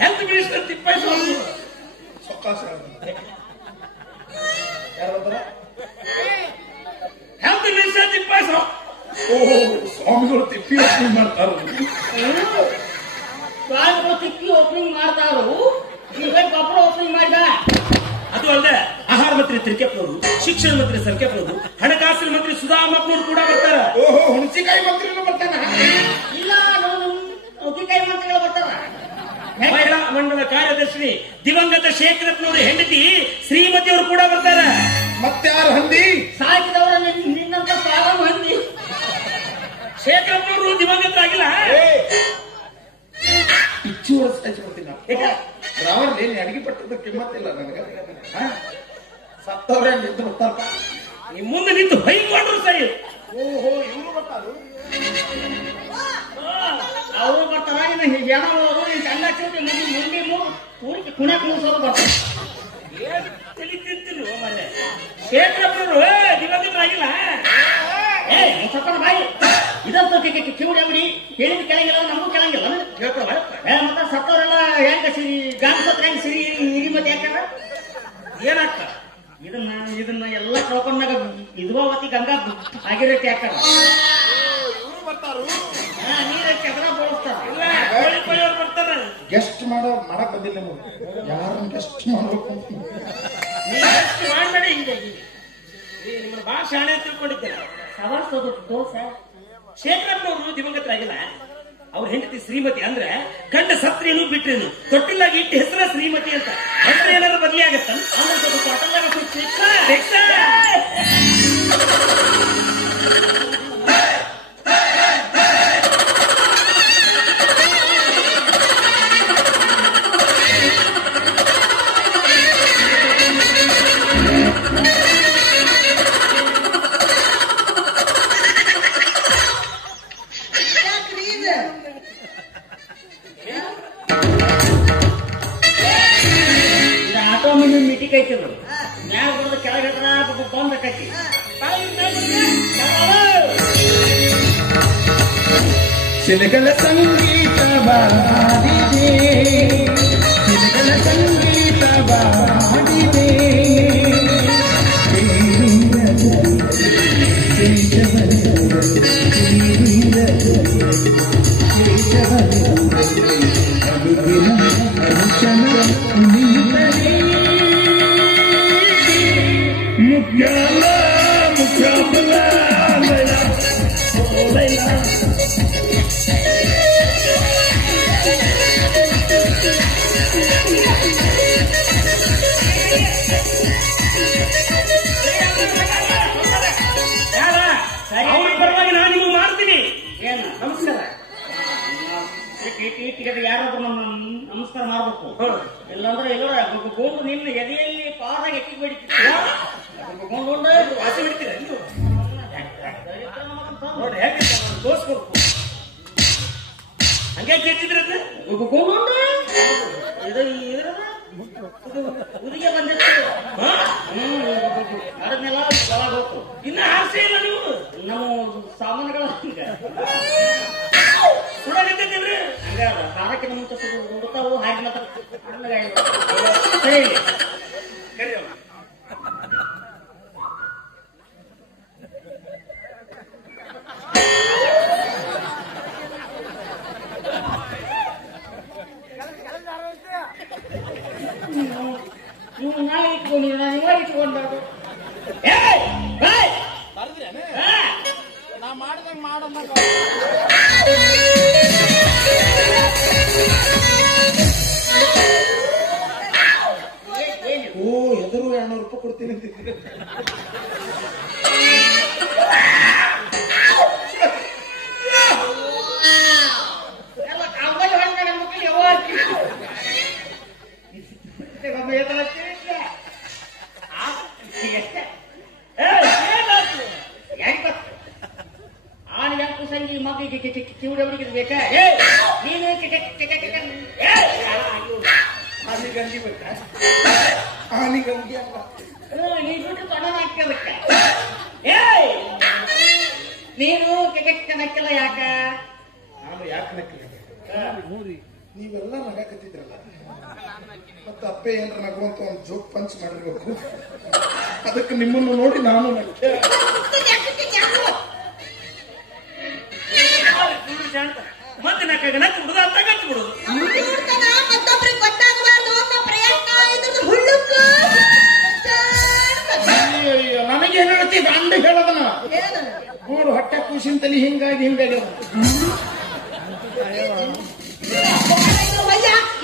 ಹೆಲ್ತ್ ಮಿನಿಸ್ಟರ್ ತಿಪ್ಪೇಸ್ವಾಮಿ ಯಾರು ಬರ್ತಾರೆ? Health minister Tippeswamy. ಓಹೋ, ಸ್ವಾಮಿಗಳು ತಿಪ್ಪಿ ಓಪನಿಂಗ್ ಮಾಡ್ತಾರ. ಸ್ವಾಮಿಗಳು ತಿಪ್ಪಿ ಓಪನಿಂಗ್ ಮಾಡ್ತಾರು, ಈಗ ಗೊಬ್ಬರ ಓಪನಿಂಗ್ ಮಾಡಿದ. ಅದು ಅಲ್ಲದೆ ಆಹಾರ ಮಂತ್ರಿ ತಿರುಕೆಪ್ಪನವರು, ಶಿಕ್ಷಣ ಮಂತ್ರಿ ಸರ್ಕೆಪ್ಪನವರು, ಹಣಕಾಸಿನ ಮಂತ್ರಿ ಸುಧಾಮಪ್ಪನವರು ಕೂಡ ಬರ್ತಾರ. ಓಹೋ, ಹುಣಸಿಕಾಯಿ ಮಂತ್ರಿನೂ ಬರ್ತಾನ? ಇಲ್ಲ, ನುಗ್ಗಿಕಾಯಿ ಮಂತ್ರಿಗಳು ಬರ್ತಾರ. ಮಹಿಳಾ ಮಂಡಲ ಕಾರ್ಯದರ್ಶಿ ದಿವಂಗತ ಶೇಖರಪ್ಪನವರು ಹೆಂಡತಿ ಶ್ರೀಮತಿಯವರು ಕೂಡ ಬರ್ತಾರ. ಮತ್ತಾರು ಹಂದಿ? ಸಾಕಿದವರ ನಿನ್ನಂತ ಪ್ರಾರಂಭ ಹಂದಿ. ಶೇಖರಪ್ಪನವರು ದಿವಂಗತರಾಗಿಲ್ಲ. ಇಚ್ಚು ವರ್ಷ ಸಾಯಿಸ್ಬಿಡ್ತೀನಿ ರಾವಣ್ ಅಡಿಗೆ ಪಟ್ಟದ ಕಿಮ್ಮತ್ತಿಲ್ಲ ನನಗೆ. ಸತ್ತವ್ರೆ ನಿಂತು ಬರ್ತಾರಪ್ಪ. ನಿಮ್ ಮುಂದೆ ನಿಂತು ಬೈಕೊಂಡ್ರು ಸೈ. ಓಹೋ, ಇವರು ಬರ್ತಾರು? ಅವರು ಬರ್ತಾರ. ಇನ್ನು ಜನ ಅವರು ಚಂದ ಚೂಟಿ ಮುಂದೆ ಊರಿಗೆ ಕುಣ್ಯಾಕ್ ಮೂಸೋರು ಬರ್ತಾರೆ. ಏನ್ ತಲೆ ತಿಂತಿರು ಮರೆ. ಶೇಖರಪ್ಪನವರು ದಿವಂಗತರಾಗಿಲ್ಲ. ಏ ಮುಸಪ್ಪನ ಬಾಯಿ ಇದಂತೂ ಕಿವಿಡಿ ಅಂಗಡಿ ಹೇಳಿದ ಕೆಳಗಿಲ್ಲ, ನಮಗೂ ಕೆಳಂಗಿಲ್ಲ ಹೇಳ್ತಾವ. ಮತ್ತೆ ಸತ್ತವರೆಲ್ಲ ಹೆಂಗ ಗಾಂಧ ಸತ್ರ ಹೆಂಗ್ ಸಿರಿ ಹಿರಿಮತಿ ಯಾಕಂದ್ರ ಏನಾಗ್ತ ಇದನ್ನ ಎಲ್ಲ ಕಳ್ಕೊಂಡಾಗ ವಿಧವಾವತಿ ಗಂಗಾ ಆಗಿರತ್ತೆ ಯಾಕಂದ್ರ ಇವರು ಬರ್ತಾರು? ನೀರಕ್ಕೆ ಅದ್ರ ಬೋಳಿಸ್ತಾರ. ಕೋಳಿಯವ್ರು ಬರ್ತಾರ. ಗೆಸ್ಟ್ ಮಾಡಕ್ ಬಂದಿಲ್ಲ ನೀವು. ಯಾರನ್ನ ಗೆಸ್ಟ್ ಮಾಡ್ಬೇಕು? ನೀವು ಎಷ್ಟು ಮಾಡಬೇಡಿ. ಹಿಂಗೆ ನಿಮ್ಮ ಭಾಳ ಶಾಣೆ ತಿಳ್ಕೊಂಡಿದ್ದೀರ. ಸವಾಸೋದು ದೋಸ. ಶೇಖರಪ್ಪನವರು ದಿವಂಗತರಾಗಿಲ್ಲ. ಅವ್ರ ಹೆಂಡತಿ ಶ್ರೀಮತಿ ಅಂದ್ರೆ ಗಂಡ ಸತ್ರೇನು ಬಿಟ್ರೇನು ತೊಟ್ಟಿಲಾಗಿ ಇಟ್ಟು ಹೆಸರ ಶ್ರೀಮತಿ ಅಂತ. ಹೆಸರು ಏನಾದ್ರು ಬದಲಿ ಆಗತ್ತ? ಆಟೋಮಿನ್ ಮಿಟಿಕ್ ಐತಿ ಮ್ಯಾಗ ಬರೋದು ಕೆಳಗೆ ಬಂದ ಕಟ್ಟಿ ಸಿಲಗಲ ಸಂಗೀತ ಬಾಡಿದೆ, ಸಿಲಗಲ ಸಂಗೀತ ಬಾಡಿದೆ. ಅವ್ರ ಪರವಾಗಿ ನಾನು ನಿಮ್ಗೆ ಮಾಡ್ತೀನಿ. ಏನ ನಮಸ್ಕಾರ. ಯಾರಾದ್ರೂ ನಮಸ್ಕಾರ ಮಾಡ್ಬೇಕು. ಇಲ್ಲಾಂದ್ರೆ ಎಲ್ಲರ ಗೋಂಡು ನಿನ್ನ ಎದೆಯಲ್ಲಿ ಪಾರಾಗ ಎಕ್ಕಿ ಬೇಡಿತ್ತು ಗೋಂಡು ವಾಸಿ ಬಿಡ್ತೀರ ನೋಡಿ ಹೇಗೆ ತೋರಿಸ್ಬೇಕು. ಹಂಗೆ ಕೇಳ್ತಿದ್ರದ್ದು ಗೋಂಡು ಉದಿಗೆ ಬಂದಿತ್ತು. ಅದನ್ನೆಲ್ಲ ಒಳಗೆ ಹೋಗ್ತು. ಇನ್ನ ಆಸೆ ಇಲ್ಲ ನೀವು ನಾವು ಸಾಮಾನುಗಳ ಸುಡಾಗತ್ತಿದ್ರಿ. ಹಂಗಾರ ಖಾರಕ್ಕೆ ಮುಂಚೆ ಹುಡುತಾವು ಹಾಗೆ ಮಾತ್ರ ಸರಿ ಕರಿ ನೀವು ನಾಳೆ ಇಟ್ಕೊಂಡಿರ ನೀವು ತಗೊಂಡಾಗ ಬರ್ದ್ರೇನೆ ನಾ ಮಾಡ್ದಂಗ ಮಾಡಮ್ಮ ಓ ಎದುರು 200 ರೂಪಾಯಿ ಕೊಡ್ತೀನಿ ಅಂತಿದ್ರೆ ಆನಿಗಂಟು ಸಂಜೆ ಮಗಿಗೆ ಕಿವಿಡವರಿಗೆ ಬೇಕಾ ನೀನು ಆನಿಗಂಗಿ ಬೇಕಾ ಆನಿಗಂಗಿ ಅಲ್ಲ ನೀ ಬಿಟ್ಟು ತೊಡ ಹಾಕ್ಯದಕ್ಕ ನೀನು ನಕ್ಕಿಲ್ಲ ಯಾಕ ನಾನು ಯಾಕೆ ನಕ್ಕಿಲ್ಲ ನೀವೆಲ್ಲ ನಗಾಕತ್ತಿದ್ರಲ್ಲ ಮತ್ತೆ ಅಪ್ಪೆ ಏನ್ರ ನಗುವಂತ ಒಂದು ಜೋಕ್ ಪಂಚ್ ಮಾಡಿರ್ಬೇಕು ಅದಕ್ಕೆ ನಿಮ್ಮನ್ನು ನೋಡಿ ನಾನು ನಕ್ಕೆ ಮತ್ತೆ ನಕ್ಕಾಗ ನಕ್ಕು ಬಿಡುದು ಅಂತ ಗಂಟು ಬಿಡುದು ಮತ್ತೊಬ್ರಿಗೆ ಗೊತ್ತಾಗಬಾರ್ದು ಅನ್ನೋ ಪ್ರಯತ್ನ ಇದ್ರದ್ದು ಹುಳ್ಳುಕ್ಕು ನನಗೆ ಏನ್ ಹೇಳ್ತಿ ದಂಡ ಹೇಳದನ ನೋಡು ಹೊಟ್ಟೆ ಖುಷಿಂತಲಿ ಹಿಂಗಾಗಿ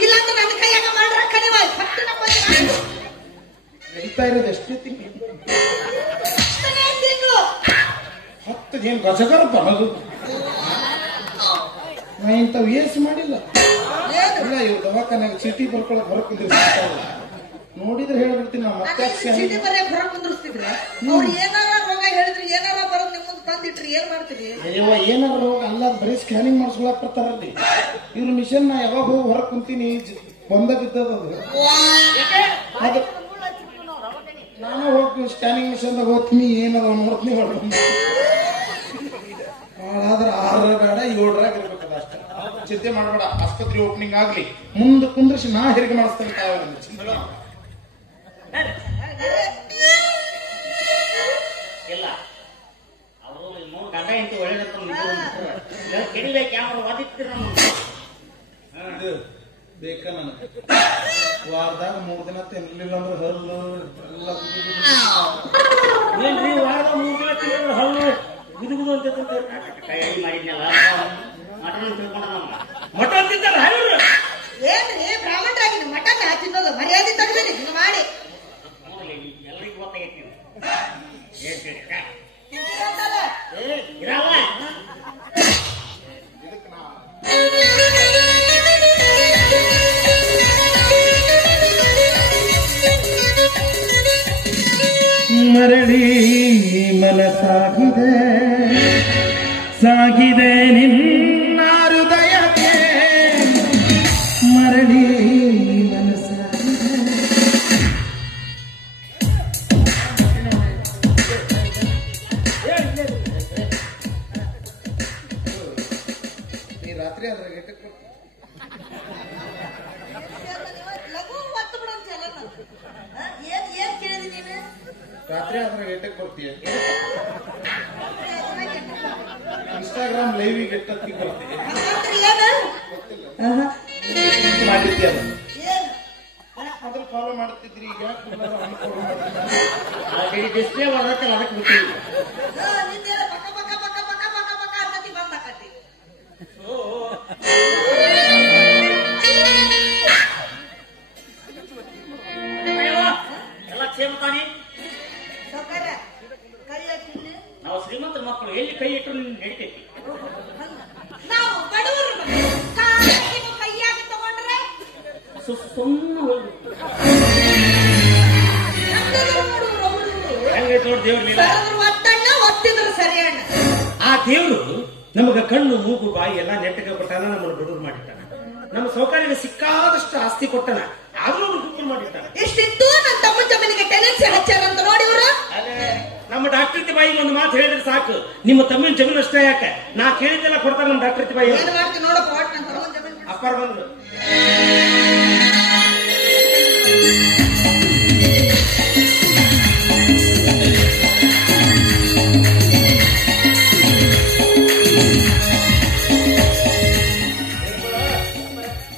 ಇಲ್ಲಾಂದ್ರೆ ನನ್ನ ಕೈಯಾಗ ಮಾಡ್ರ ಕಡಿವ ನಡೀತಾ ಇರೋದು ಎಷ್ಟು ತಿಂಗಳು 10 ಏನ್ ಗಜಗರ ಬರೋದು ನಾ ಇಂಥವು ಏಸು ಮಾಡಿಲ್ಲ ಇಲ್ಲ ಇವ್ರು ದವಾಖಾನ್ಯಾಗ ಚೀಟಿ ಬರ್ಕೊಳಕ್ ಹೊರಗೆ ನೋಡಿದ್ರೆ ಹೇಳ್ಬಿಡ್ತೀನಿ ನಾ ಮತ್ತೆ ಚೀಟಿ ಬರೆಯಕ್ ಹೊರ ಕುಂದಿರ್ಸ್ತಿದ್ರ ಅವ್ರು ಏನಾರ ರೋಗ ಹೇಳಿದ್ರಿ ಏನಾರ ಬರೋದು ನಿಮ್ಮ ಮುಂದೆ ತಂದಿಟ್ರಿ ಏನ್ ಮಾಡ್ತೀರಿ ಅಯ್ಯವ ಏನಾರ ರೋಗ ಅಲ್ಲ ಬರೀ ಸ್ಕ್ಯಾನಿಂಗ್ ಮಾಡಿಸ್ಕೊಳಕ್ ಬರ್ತಾರಲ್ಲಿ ಇವ್ರ ಮಿಷನ್ ನಾ ಯಾವಾಗ ಹೋಗಿ ಹೊರಗೆ ಕುಂತೀನಿ ಬಂದ ಬಿದ್ದದ ಅದು ನಾನು ಹೋಗಿ ಸ್ಕ್ಯಾನಿಂಗ್ ಮಿಷನ್ದಾಗ ಹೋಗ್ತೀನಿ ಏನದ ನೋಡ್ತೀನಿ ಆದ್ರೆ 6 ಬೇಡ 7 ಇರ್ಬೇಕದ ಅಷ್ಟ ಚಿಂತೆ ಮಾಡಬೇಡ ಆಸ್ಪತ್ರೆ ಓಪನಿಂಗ್ ಆಗ್ಲಿ ಮುಂದೆ ಕುಂದ್ರಿಸಿ ನಾ ಹೆರಿಗೆ ಮಾಡಿಸ್ತೇನೆ ಇಲ್ಲ ಅವರು 3 ಗಂಡ ಇಂತ ಒಳ್ಳೆದಂತ ಕೆಡಿಬೇಕು ಯಾವ ಓದಿರ್ತೀರ ಬೇಕ ನನಗೆ ವಾರದಾಗ 3 ದಿನ ತಿನ್ಲಿಲ್ಲ ಅಂದ್ರೆ ಹಲ್ಲು ಎಲ್ಲ ಏನ್ರಿ ವಾರದ 3 ದಿನ ತಿನ್ನೋದು ಹಲ್ಲು ಗುದುಗುದು ಅಂತ ಕೈ ಮಾಡಿದ್ನಲ್ಲ ಮಟನ್ ತಿಳ್ಕೊಂಡ ನಮ್ಮ ಮಟನ್ ತಿಂತಾರ ಇವ್ರು ಏನ್ರಿ ಬ್ರಾಹ್ಮಣರಾಗಿ ಮಟನ್ ತಿನ್ನೋದು ಮರ್ಯಾದೆ ತೆಗೆದಿರಿ ಹಿಂಗ ಮಾಡಿ ಎಲ್ಲರಿಗೂ ಗೊತ್ತಾಗೈತಿ ಇರಲ್ಲ ಮರಳಿ ಮನಸಾಗಿದೆ ಸಾಗಿದೆ ನಿನ್ನ ಹೃದಯಕ್ಕೆ ಮರಳಿ ಮನಸಾಗಿದೆ ಈ ರಾತ್ರಿ ಅದ್ರಾಗ ಎಟ್ಟಕ್ಕೆ ಲಘು ಒತ್ತು ಬಿಡೋದು ಚಲ ಏನ್ ಕೇಳಿದಿ ನೀನು ರಾತ್ರಿ ಅದ್ರಾಗ ಎಟ್ಟಕ್ಕೆ ಬರ್ತೀಯ ಇನ್ಸ್ಟಾಗ್ರಾಮ್ ಲೈವಿಗೆ ಎಟ್ಟಕ್ಕೆ ಬರ್ತೀಯ ಮಾಡಿದ್ದೆ ಅದು ಮೊದಲು ಫಾಲೋ ಮಾಡ್ತಿದ್ರಿ ಈಗ ಡಿಸ್ಪ್ಲೇ ಬರತ್ತಲ್ಲ ಅದಕ್ಕೆ ಬಿಟ್ಟಿವಿ ಪಕ್ಕ ಪಕ್ಕ ಪಕ್ಕ ಪಕ್ಕ ಪಕ್ಕ ಪಕ್ಕ ಅಂತತಿ ಬಂದಾಕತಿ ಎಲ್ಲ ಕ್ಷೇಮ ತಾನೇ ಸೌಕರ್ಯ ಕೈ ಹಾಕಿಲ್ಲಿ ನಾವು ಶ್ರೀಮಂತರ ಮಕ್ಕಳು ಎಲ್ಲಿ ಕೈ ಇಟ್ಟರು ನಿಮ್ಗೆ ನಡಿತೈತಿ ನಾವು ಬಡವರು ಕೈಯಾಗಿ ತಗೊಂಡ್ರೆ ಸುಮ್ಮನೆ ಹೋಗಿ ಹೆಂಗೈತೆ ನೋಡಿ ದೇವ್ರ ನೀಲ ಒತ್ತಣ್ಣ ಒತ್ತಿದ್ರು ಸರಿಯಣ್ಣ ಆ ದೇವ್ರು ನಮಗ ಕಣ್ಣು ಮೂಗು ಬಾಯಿ ಎಲ್ಲ ನೆಟ್ಟಗೆ ಕೊಟ್ಟಾನ ನಮ್ಮನ್ನು ಬಡವರು ಮಾಡಿಟ್ಟಾನ ನಮ್ಮ ಸೌಕರ್ಯಕ್ಕೆ ಸಿಕ್ಕಾದಷ್ಟು ಆಸ್ತಿ ಕೊಟ್ಟನ ಆದ್ರೂ ಅವ್ರು ಗುಪ್ಪಲ್ ಮಾಡಿಟ್ಟಾನ ಇಷ್ಟಿತ್ತು ನನ್ನ ತಮ್ಮ ಜಮೀನಿಗೆ ಟೆನೆನ್ಸಿ ಹಚ್ಚಾರಂತ ನೋಡಿ ಇವರು ನಮ್ಮ ಡಾಕ್ಟರ್ ಬಾಯಿಗೆ ಒಂದು ಮಾತು ಹೇಳಿದ್ರೆ ಸಾಕು ನಿಮ್ಮ ತಮ್ಮಿನ ಜಮೀನು ಅಷ್ಟೇ ಯಾಕೆ ನಾ ಕೇಳಿದ್ದೆಲ್ಲ ಕೊಡ್ತಾರೆ ನಮ್ಮ ಡಾಕ್ಟರ್ ಬಾಯಿ ಏನ್ ಮಾಡ್ತೀನಿ ನೋಡಪ್ಪ ಒಟ್ಟು ನನ್ನ ತಮ್ಮ ಜಮೀನು ಅಪ್ಪಾರ ಬಂದ್ರು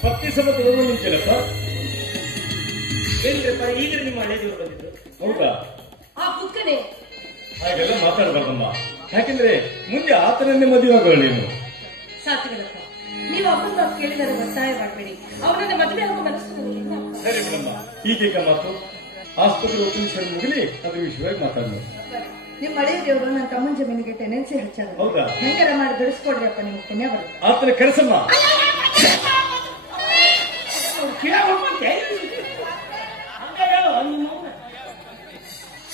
ಪತ್ನಿ ಸಮೇತ ಮುಂಚೆಲಪ್ಪ ಏನ್ರಪ್ಪ ಈಗ ನಿಮ್ಮ ಹಳೆ ದೇವರು ಬಂದಿದ್ರು ಹೌದಾ? ಆ ಕುಕ್ಕನೆ ಹಾಗೆಲ್ಲ ಮಾತಾಡಬಾರ್ದಮ್ಮ. ಯಾಕೆಂದ್ರೆ ಮುಂದೆ ಆತನನ್ನೇ ಮದುವೆ ಆಗೋಣ ನೀನು. ಸಾತ್ವಿಕರಪ್ಪ, ನೀವು ಅಪ್ಪನ ಮಾತು ಕೇಳಿ ನನಗೆ ಒತ್ತಾಯ ಮಾಡಬೇಡಿ. ಅವನನ್ನ ಮದುವೆ ಆಗೋ ಮನಸ್ಸು ನನಗಿಲ್ಲ. ಸರಿ ಬಿಡಮ್ಮ, ಈಗೀಗ ಮಾತು ಆಸ್ಪತ್ರೆ ಓಪನಿಂಗ್ ಮುಗಿಲಿ ಅದ್ರ ವಿಷಯವಾಗಿ ಮಾತಾಡೋಣ. ನಿಮ್ ಮಳೆ ದೇವರು ನನ್ನ ತಮ್ಮನ ಜಮೀನಿಗೆ ಟೆನೆನ್ಸಿ ಹಚ್ಚಾರ. ಹೌದಾ? ಹೆಂಗಾರ ಮಾಡಿ ಬಿಡಿಸ್ಕೊಡ್ರಿ ಅಪ್ಪ, ನಿಮ್ಗೆ ಪುಣ್ಯ ಬರುತ್ತೆ. ಆತನ ಕರೆಸಮ್ಮ.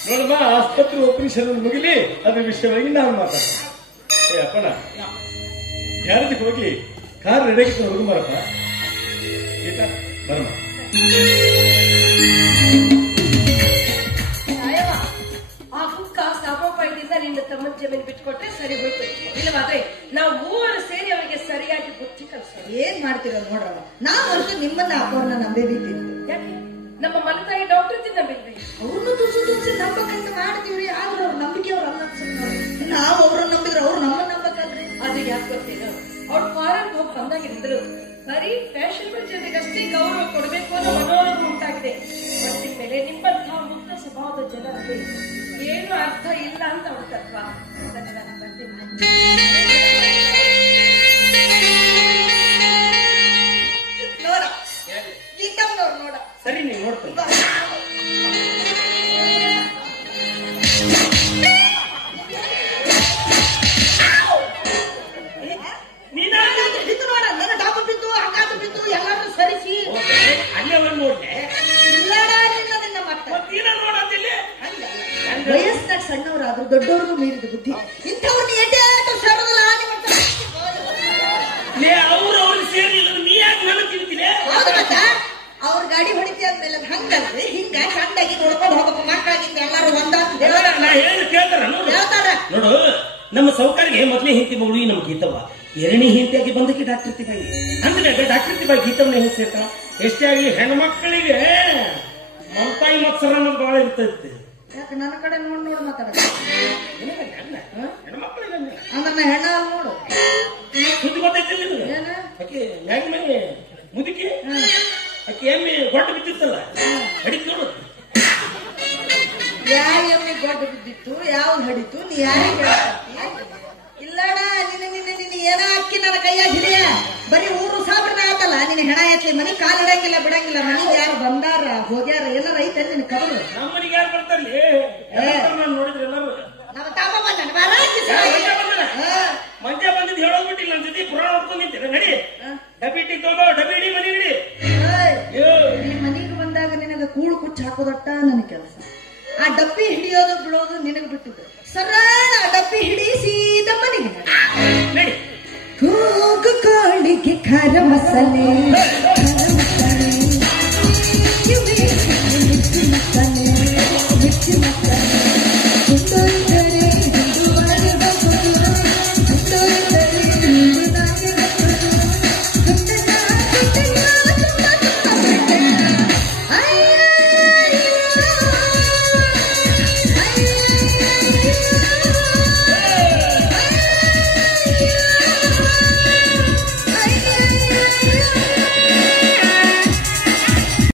ನೋಡಮ್ಮ, ಆಸ್ಪತ್ರೆ ಓಪನಿಂಗ್ ಮುಗಿಲಿ ಅದ್ರ ವಿಷಯವಾಗಿ ನಾನು ಮಾತಾಡ್ತೀನಿ. ಏ ಅಪ್ಪಣ, ಗ್ಯಾರೇಜ್ಗೆ ಹೋಗಿ ಕಾರ್ ರೆಡಿ ಹೋಗಿ ಬರಪ್ಪ. ಗೀತಾ ಬರಮ್ಮ. ಆ ಕುಕ್ಕ ಸಾಪೋಪಾಯದಿಂದ ನಿನ್ನ ತಮ್ಮನ ಜಮೀನು ಬಿಟ್ಕೊಟ್ರೆ ಸರಿ ಹೋಯ್ತು. ಇಲ್ಲವಾದ್ರೆ ನಾವು ಮೂವರು ಸೇರಿ ಅವರಿಗೆ ಸರಿಯಾಗಿ ಬುದ್ಧಿ ಕಲಿಸೋಣ. ಏನ್ ಮಾಡ್ತೀರ ನೋಡ್ರವ, ನಾನ್ ವರ್ಷ ನಿಮ್ಮನ್ನ ಅಪ್ಪವ್ರನ್ನ ನಂಬೇದಿತ್ತು. ಯಾಕೆ ನಮ್ಮ ಮಲತಾಯಿ ಡಾಕ್ಟರ್ ನಂಬಿದ್ವಿ. ಅವ್ರನ್ನ ತುಸು ನಂಬಕಂತ ಮಾಡ್ತೀವ್ರಿ, ಆದ್ರೆ ಅವ್ರ ನಂಬಿಕೆ ಅವ್ರ ಅಲ್ಲ ಅನ್ಸುತ್ತೆ. ನಾವು ಅವ್ರನ್ನ ನಂಬಿದ್ರೆ ಅವ್ರು ನಮ್ಮ ನಂಬಕಲ್ರಿ. ಅದು ಯಾಕೆ ಗೊತ್ತೇನು, ಅವ್ರು ಫಾರನ್ ಹೋಗಿ ಬಂದಾಗಿದ್ರು ಬರೀ ಫ್ಯಾಷನಬಲ್ ಜನರಿಗಷ್ಟೇ ಗೌರವ ಕೊಡಬೇಕು ಅನ್ನೋ ಮನೋರಮ ಉಂಟಾಗಿದೆ. ಒಟ್ಟಿನ ಮೇಲೆ ನಿಮ್ಮಂತಹ ಮುಕ್ತ ಸ್ವಭಾವದ ಜನರಿಗೆ ಏನು ಅರ್ಥ ಇಲ್ಲ ಅಂತ ಅವ್ರ ತತ್ವ. ನೋಡ ಗೀತಮ್ಮನವ್ರು ನೋಡ. ಸರಿ, ನೀವು ನೋಡ್ತೀನಿ. ಬಿತ್ತು ನೋಡ, ನನ್ನ ಡಾಬು ಬಿತ್ತು, ಹಂಗಾದು ಬಿತ್ತು, ಎಲ್ಲಾರು ಸರಿಸಿ ಅಲ್ಲೇ ಒಂದು ನೋಡ್ದೆ. ಇಲ್ಲಡ ನಿನ್ನ ಮಕ್ಕ ಮತ್ತೀನ ನೋಡೋದಿಲ್ಲ. ವಯಸ್ಸಾಗ ಸಣ್ಣವರಾದ್ರು ದೊಡ್ಡವ್ರಿಗೂ ಮೀರಿದ ಬುದ್ಧಿ. ಇಂಥವ್ರನ್ನ ಎಡೆ ಸೇರೋದಿಲ್ಲ. ಅವ್ರು ಸೇರಿಲ್ಲ, ನೀ ಯಾಕೆ ನನಗೆ ತಿಂತೀನಿ? ಹೌದು ಮತ್ತ ಅವ್ರ ಗಾಡಿ ಹೊಡಿತಿ ಆದ್ಮೇಲೆ ಹಂಗಲ್ರಿ, ಹಿಂಗ ಚಂದಾಗಿ ನೋಡ್ಕೊಂಡು ಹೋಗ್ಬೇಕು. ಮಕ್ಕಳಾಗಿಂದ ಎಲ್ಲಾರು ನಾ ಹೇಳಿ ಕೇಳ್ತಾರ ಹೇಳ್ತಾರ. ನೋಡು, ನಮ್ಮ ಸೌಕರ್ಯಗೆ ಮೊದಲೇ ಹೆಂಡತಿ ಮಗಳು ನಮ್ ಗೀತವ್ವ, ಎರಡನೇ ಹೆಂಡತಿಯಾಗಿ ಬಂದಕ್ಕೆ ಡಾಕ್ಟರ್ ತಿಬಾಯಿ ಅಂದ್ರೆ ಡಾಕ್ಟರ್ ತಿಬಾಯಿ ಗೀತವ್ನ ಹೆಂಗ್ ಸೇರ್ತಾಳ. ಎಷ್ಟೇ ಆಗಲಿ ಹೆಣ್ಮಕ್ಳಿಗೆ ಮಮತಾಯಿ ಮತ್ಸರ ಅನ್ನೋದು ಬಹಳ ಇರ್ತೈತಿ. ಯಾಕೆ ನನ್ನ ಕಡೆ ನೋಡ್ ಮಾತಾಡ. ಹೆಣ್ಮಕ್ಳಿಗೆ ಅಂದ್ರೆ ಹೆಣ್ಣ ನೋಡು ಸುದ್ದಿ ಗೊತ್ತೈತಿಲ್ಲ ನಿನಗೆ? ಏನ ಆಕೆ ಮ್ಯಾಗ ಮನೆ ಮುದುಕಿ, ಆಕೆ ಎಮ್ಮೆ ಗೊಡ್ಡ ಬಿದ್ದಿತ್ತಲ್ಲ, ಹಡಿತ್ ನೋಡು. ಯಾವ ಎಮ್ಮೆ ಗೊಡ್ಡ ಬಿದ್ದಿತ್ತು, ಯಾವ್ದು ಹಡಿತು, ನೀ ಯಾರಿಗೆ ಇಲ್ಲಡ. ನಿನ್ನ ಏನ ಅಕ್ಕಿ ನನ್ನ ಕೈಯಾಗ ಹಿಡಿಯ. ಬರೀ ಊರು ಸಾಬ್ರನ ಆತಲ್ಲ, ನಿನ್ನ ಹೆಣ ಎಚ್ಚಿ ಮನಿ ಕಾಲಿಡಂಗಿಲ್ಲ ಬಿಡಂಗಿಲ್ಲ. ಮನಿಗೆ ಯಾರು ಬಂದಾರ ಹೋಗ್ಯಾರ ಏನಾರ ಐತೆ ನಿನ್ ಕಬರು. ನಮ್ಮ ಮನೆಗೆ ಯಾರು ಬರ್ತಾರಲ್ಲಿ? ನಾನು ನೋಡಿದ್ರೆ ಎಲ್ಲರೂ ನಮ್ಮ ತಾಪ ಬಂದ ಮಂಜ ಬಂದಿದ್ದು ಹೇಳೋಗ್ಬಿಟ್ಟಿಲ್ಲ. ನನ್ನ ಜೊತೆ ಪುರಾಣ ಹೊಡ್ಕೊಂಡಿದ್ದೇನೆ. ನಡಿ ಡಬ್ಬಿ ಇಟ್ಟಿ ತಗೋ, ಡಬ್ಬಿ ಇಡಿ ಮನೆ ನಡಿ. ಈ ಮನಿಗೆ ಬಂದಾಗ ನಿನಗ ಕೂಳು ಕುಚ್ಚ ಹಾಕೋದಟ್ಟ ನನ್ನ ಕೆಲಸ. ಆ ಡಬ್ಬಿ ಹಿಡಿಯೋದು ಬಿಡೋದು ನಿನಗ ಬಿಟ್ಟಿದ್ದು. ಸರಳ ಡಬ್ಬಿ ಹಿಡಿ ಸೀದಾ ಮನೆಗೆ ನಡಿ. ಹೋಗು ಕಾಳಿಗೆ ಖಾರ ಮಸಾಲೆ